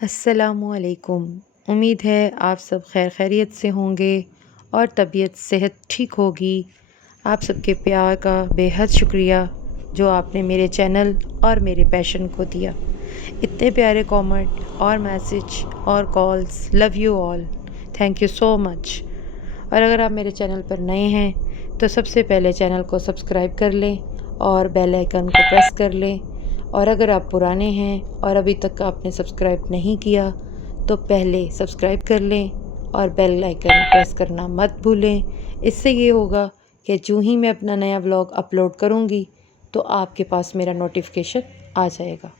अस्सलामुअलैकुम। उम्मीद है आप सब खैर खैरियत से होंगे और तबीयत सेहत ठीक होगी। आप सबके प्यार का बेहद शुक्रिया जो आपने मेरे चैनल और मेरे पैशन को दिया। इतने प्यारे कमेंट और मैसेज और calls, love you all, thank you so much. और अगर आप मेरे चैनल पर नए हैं तो सबसे पहले चैनल को सब्सक्राइब कर लें और बेल आइकन को प्रेस कर लें। और अगर आप पुराने हैं और अभी तक आपने सब्सक्राइब नहीं किया तो पहले सब्सक्राइब कर लें और बेल आइकन प्रेस करना मत भूलें। इससे ये होगा कि जो ही मैं अपना नया व्लॉग अपलोड करूँगी तो आपके पास मेरा नोटिफिकेशन आ जाएगा।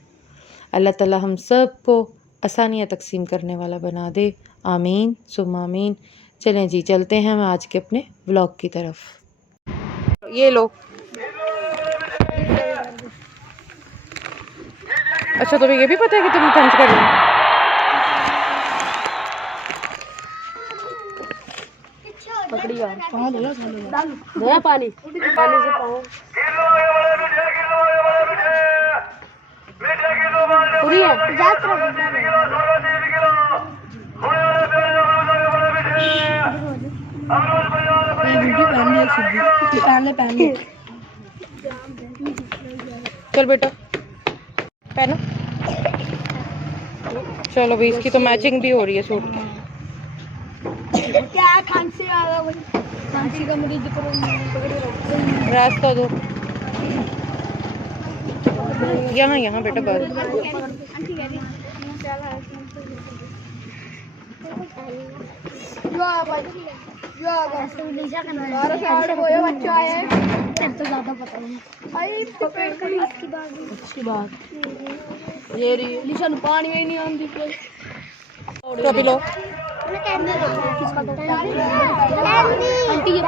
अल्लाह ताला हम सब को आसानियाँ तकसीम करने वाला बना दे। आमीन सुम्मा आमीन। चलें जी, चलते हैं हम आज के अपने व्लॉग की तरफ। ये लो। अच्छा, तुम्हें ये भी पता है कि तुम थम्स कर रहे हो? पकड़ी यार, पाँव धोया धोया पानी पानी से पाँव पूरी है। ये वीडियो पहन लिया, सीधी पहन ले। चल बेटा पहनो। चलो भाई, इसकी तो मैचिंग भी हो रही है सूट की। क्या खांसी आ रहा है? खांसी का मरीज को रास्ता दो। यहाँ यहाँ बेटा बस। तो ज्यादा पता नहीं। अच्छी बात ये रही लिशन पानी में नहीं आती। टोपी लो।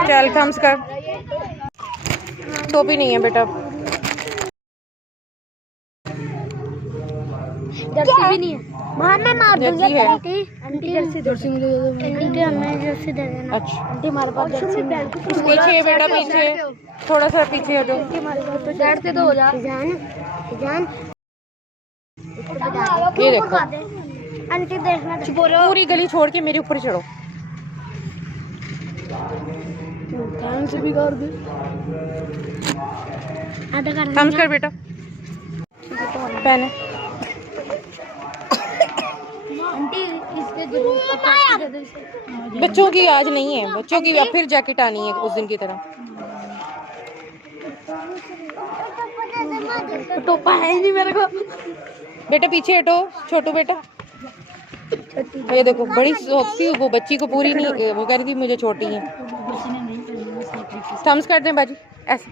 चल थम्स कर। टोपी नहीं है बेटा। जर्सी भी नहीं है। बाहर में मार दूंगा है। आंटी जर्सी मुझे दे दो। आंटी हमें जर्सी दे देना। अच्छा आंटी हमारे पास जर्सी नहीं है। पीछे बेटा, पीछे थोड़ा सा पीछे हटो। हमारे पास तो साइड से तो हो जा। जान ये देखो, आंटी देखना पूरी गली छोड़ के मेरे ऊपर चढ़ो। कान से भी कर दे। थम्स कर बेटा। पहने। आंटी इसके जरूर बच्चों की आज नहीं है, बच्चों की अब फिर जैकेट आनी है उस दिन की तरह। टोपा है ही नहीं मेरे को। बेटा पीछे हटो, छोटू बेटा। ये देखो, बड़ी सोचती वो बच्ची को पूरी नहीं, वो कह रही थी मुझे छोटी है। थम्स कर दें बाजी ऐसे।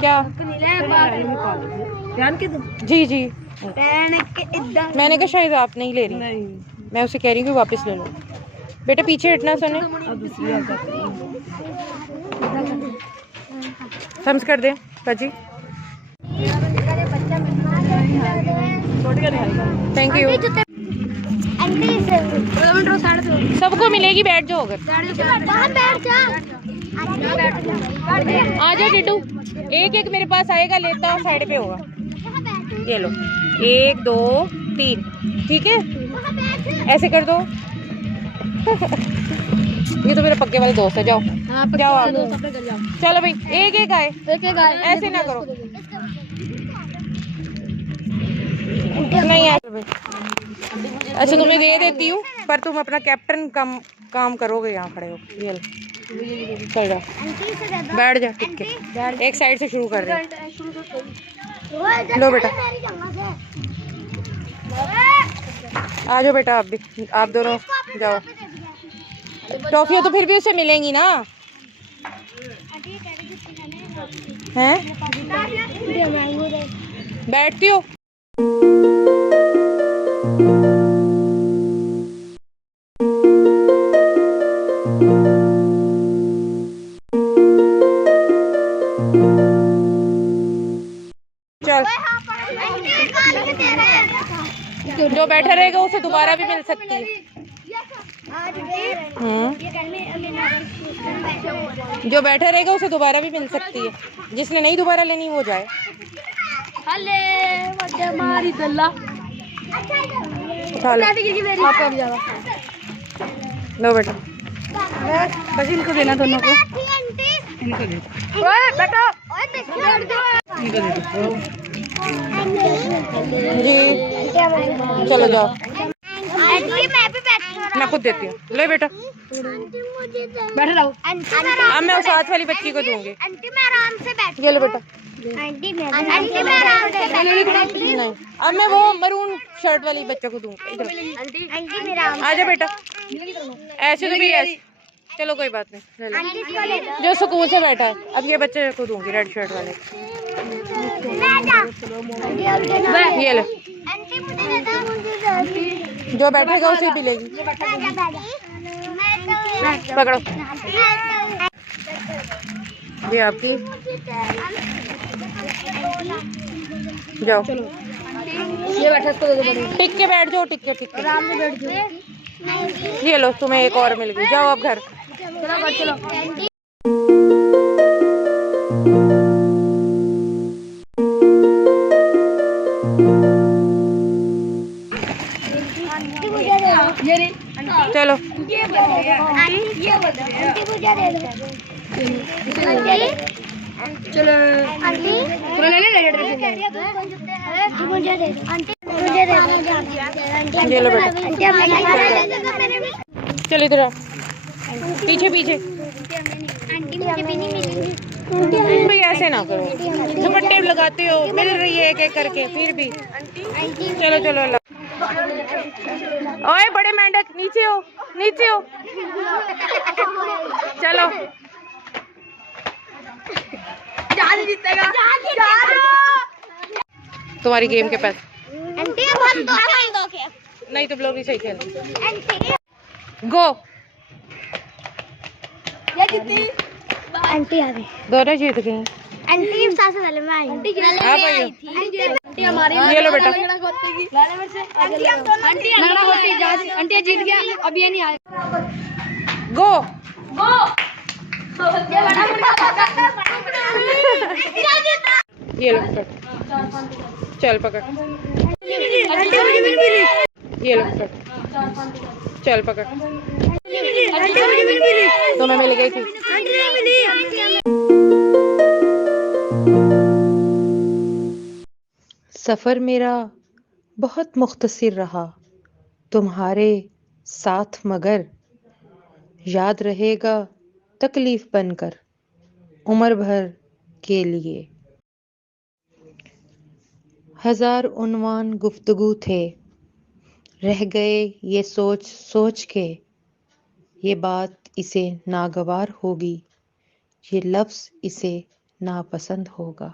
क्या जी जी, मैंने कहा शायद आप नहीं ले रही। मैं उसे कह रही हूँ कि वापस ले लो। बेटा पीछे हटना सुने। थम्स कर दे बाजी। Thank you. सबको मिलेगी, बैठ जाओ। अगर आ जाओ टिटू, एक एक मेरे पास आएगा, लेता साइड पे होगा। ये लो, 1 2 3, ठीक है ऐसे कर दो। ये तो मेरे पक्के वाले दोस्त है। जाओ जाओ आप। चलो भाई, एक एक आए, ऐसे ना करो। नहीं आए भाई। अच्छा तुम्हें दे देती हूँ, पर तुम अपना कैप्टन काम करोगे। यहाँ खड़े हो, ये चल जा, बैठ जा टिक के। एक साइड से शुरू कर रहे हैं। लो बेटा, आ जाओ बेटा। आप भी, आप दोनों जाओ। टॉफियाँ तो फिर भी उसे मिलेंगी ना, हैं? बैठती हो? चल, जो बैठा रहेगा उसे दोबारा भी मिल सकती है। जो बैठा रहेगा उसे दोबारा भी मिल सकती है, जिसने नहीं दोबारा लेनी वो जाए। हले वड्डे मारी दल्ला चलो पापा भी जावा लो बेटा। बस इनको देना दोनों को। इनको दे ओए बेटा इनको दे दो। जी चलो जाओ, आंटी मैं भी बैठी हूँ। मैं खुद देती हूँ। ले बेटा, बैठे रहो। अब मैं उस साथ वाली बच्ची को दूंगी। आंटी मैं आराम से बैठी। ये लो बेटा। आंटी मैं आराम से बैठी। नहीं, अब मैं वो मरून शर्ट वाली बच्चे को दूंगी। इधर आंटी मेरा आजा बेटा, ऐसे तो भी ऐसे। चलो कोई बात नहीं, ले लो। आंटी इसको ले दो। जो सुकून से बैठा है। अब ये बच्चे को दूंगी, रेड शर्ट वाले। मैं जा। आंटी ये लो, आंटी मुझे दे दो। मुझे जो बैठेगा उसे भी लेगी। पकड़ो, ये आपकी। जाओ, ये बैठा इसको दे दो बड़ी। टिक के बैठ जाओ, टिक के। आराम से बैठ जाओ। ये लो, तुम्हें एक और मिल गई। जाओ अब घर। चलो चलो। ये रे चलो चलो आंटी पूरा ले ले मुझे दे दो। आंटी मुझे दे दो। ये लो बेटा। आंटी अब मेरे भी। चलो इधर आ, पीछे पीछे। आंटी मुझे भी नहीं मिलेंगी। भाई ऐसे ना करो, दुपट्टे लगाते हो, मिल रही है एक एक करके फिर भी। चलो चलो अल्लाह। ओए बड़े मेंढक, नीचे हो, नीचे हो। चलो तुम्हारी गेम के पास आंटी अब हम दो के। नहीं, तुम लोग नहीं सही खेल। आंटी गो, ये जीती। आंटी आ गई। दोनों जीत गए। आंटी सबसे पहले मैं आई। आ भाई, आंटी हमारी ये लो बेटा। आंटी जीत गया। अब ये नहीं आया। गो। ये लो पकड़, चल पकड़। ये लो पकड़, चल पकड़। तुम्हें मिल गई थी। सफ़र मेरा बहुत मुख्तसर रहा तुम्हारे साथ, मगर याद रहेगा तकलीफ बनकर उम्र भर के लिए। हजार उन्वान गुफ्तगू थे, रह गए ये सोच सोच के, ये बात इसे नागवार होगी, ये लफ्ज़ इसे नापसंद होगा।